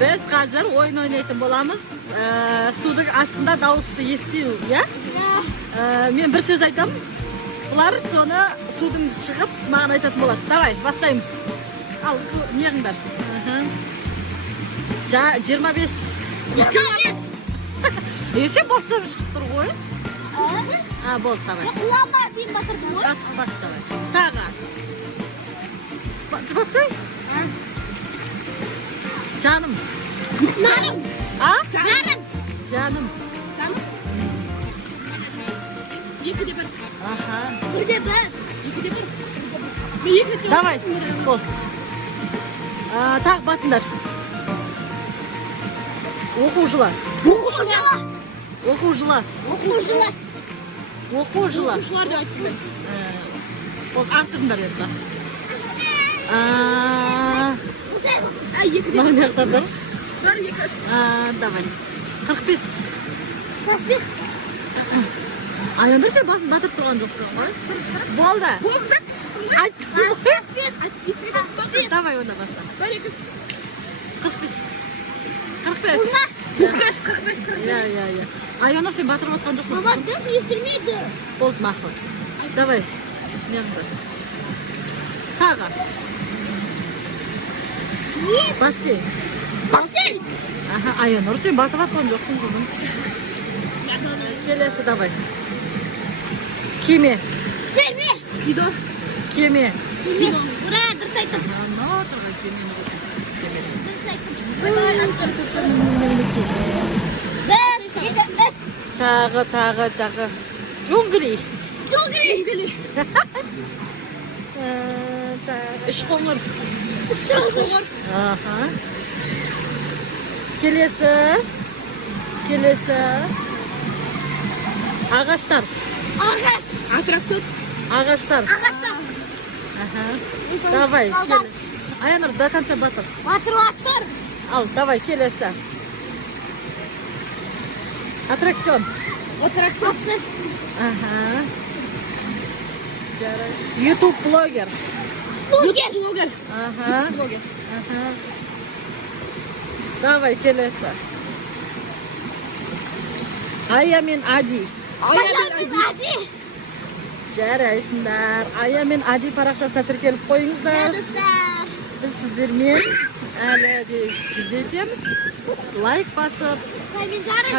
Biz hozir o'yin o'ynayotgan bo'lamiz. Suvning astida da'vosini eshitib, ya? Men bir so'z aytaman. Ular soni suvdan chiqib, ma'no aytadigan bo'ladi. Davay, boshlaymiz. Al, niyanglar. 25. 25. Necha bostirib chiqib tur qo'y? Ha, bo'ldi, davay. Yo'qlama deb baqirdim. Bak, davay. Taga. Baksang? Canım. Narim. Ha? Narim. Canım. Canım. 2'de 1. Aha. 1'de 1. 2'de 1. Давай. Бол. Так, батындар. Оқу жылы. Оқу жылы. Оқу жылы. Оқу жылы. Оқу жылы. Оқушылар деп айтып. Ол артыңдар енді. Мына мақтадым. Давай. 45. 45. Аяңда сен басын батырып тұрған жоқсың ғой? Болды. Давай онда баста. 45. 45. 45. Ya. Аяңда сен батырып отқан жоқсың. Баба, дым естілмейді. Болды, мақұл. Давай. Неғында. Тағы. Бассей. Бассей. Аха, Аянұр, сен батып атқан жоқсың, қызым. Келесі, давай. Кеме. Кеме. Кидо. Кеме. Кеме. Ура, дұрыс айттым. Тұрған кемені қосын. Дұрыс айттым. Тағы. Джунгли. Үш қоңыр. Аха. Келесі. Ағаштар. Ағаш. Ағаштар. Ағаштар. Ага. Давай, келесі. Аянұр, до конца батыр. Батыр. Ал, давай, келесі. Аттракцион. Ага. YouTube блогер. Ага. Давай, келесі. Ая мен Ади. Жарайсыңдар. Ая мен Ади парақшасына тіркеліп қойыңыздар. Біз сіздермен әлі де жүздесеміз. Лайк басып, комментарий